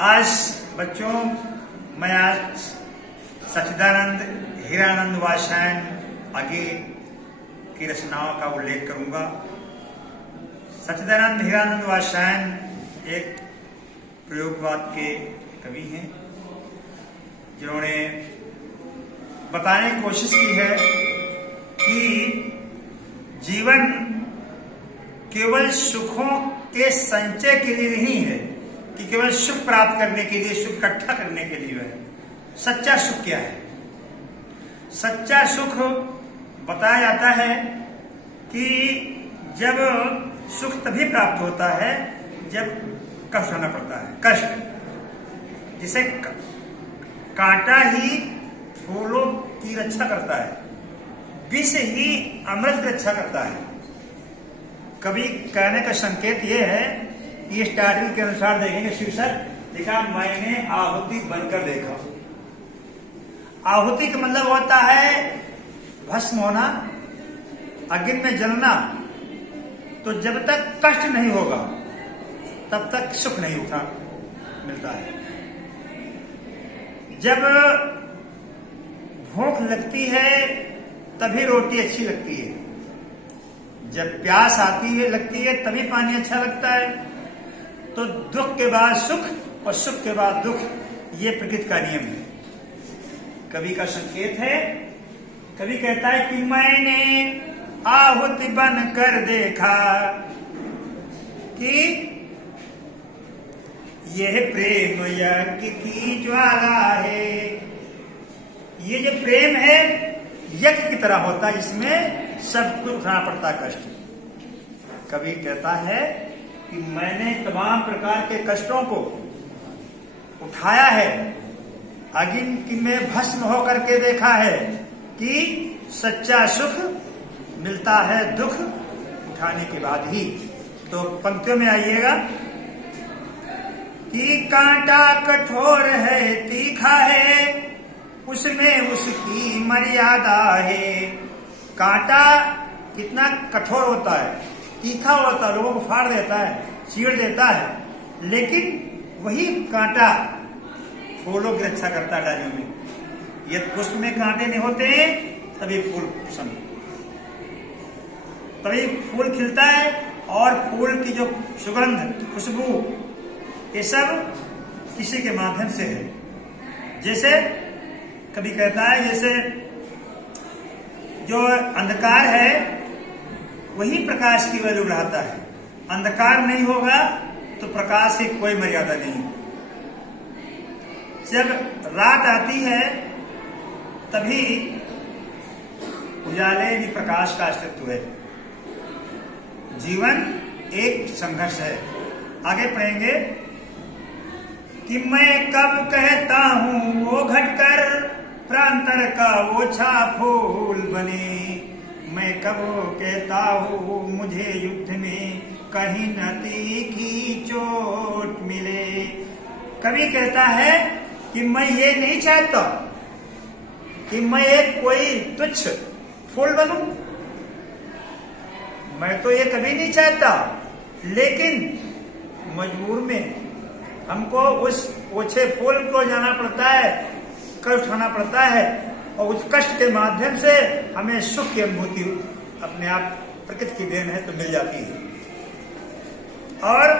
आज बच्चों मैं आज सच्चिदानंद हीरानंद वात्स्यायन आगे की रचनाओं का उल्लेख करूंगा। सच्चिदानंद हीरानंद वात्स्यायन एक प्रयोगवाद के कवि हैं जिन्होंने बताने की कोशिश की है कि जीवन केवल सुखों के संचय के लिए नहीं है कि केवल सुख प्राप्त करने के लिए, सुख इकट्ठा करने के लिए है। सच्चा सुख क्या है? सच्चा सुख बताया जाता है कि जब सुख तभी प्राप्त होता है जब कष्ट होना पड़ता है। कष्ट जिसे कांटा ही फूलों की रक्षा करता है, विष ही अमृत की रक्षा करता है। कभी कहने का संकेत यह है कि इस टाइटल के अनुसार देखेंगे, शीर्षक लिखा मैंने आहुति बनकर देखा। आहुति का मतलब होता है भस्म होना, अग्नि में जलना। तो जब तक कष्ट नहीं होगा तब तक सुख नहीं मिलता है। जब भूख लगती है तभी रोटी अच्छी लगती है, जब प्यास आती है लगती है तभी पानी अच्छा लगता है। तो दुख के बाद सुख और सुख के बाद दुख, ये प्रकृति का नियम है। कवि का संकेत है, कवि कहता है कि मैंने आहुति बन कर देखा कि यह प्रेम यज्ञ की ज्वाला है। ये जो प्रेम है यज्ञ की तरह होता है, इसमें सब कुछ उठाना पड़ता है कष्ट। कवि कहता है कि मैंने तमाम प्रकार के कष्टों को उठाया है, अग्नि में भस्म होकर के देखा है कि सच्चा सुख मिलता है दुख उठाने के बाद ही। तो पंक्तियों में आइएगा कि कांटा कठोर है तीखा है, उसमें उसकी मर्यादा है। कांटा कितना कठोर होता है, तीखा होता है, लोगों को फाड़ देता है, चीड़ देता है, लेकिन वही कांटा फूलों की रक्षा करता है डालियों में। यदि पुष्प में कांटे नहीं होते तभी तभी फूल खिलता है और फूल की जो सुगंध, खुशबू, ये सब किसी के माध्यम से है। जैसे कभी कहता है, जैसे जो अंधकार है वही प्रकाश की वैल्यू बढ़ाता है। अंधकार नहीं होगा तो प्रकाश की कोई मर्यादा नहीं। जब रात आती है तभी उजाले भी प्रकाश का अस्तित्व है। जीवन एक संघर्ष है। आगे पढ़ेंगे कि मैं कब कहता हूं वो घटकर प्रांतर का वो छा फूल बने। मैं कब कहता हूं मुझे युद्ध में कहीं न तीखी चोट मिले। कवि कहता है कि मैं ये नहीं चाहता कि मैं एक कोई तुच्छ फूल बनूं, मैं तो ये कभी नहीं चाहता, लेकिन मजबूर में हमको उस ओछे फूल को जाना पड़ता है, कष्ट उठाना पड़ता है, और उस कष्ट के माध्यम से हमें सुख की अनुभूति अपने आप प्रकृति की देन है तो मिल जाती है। और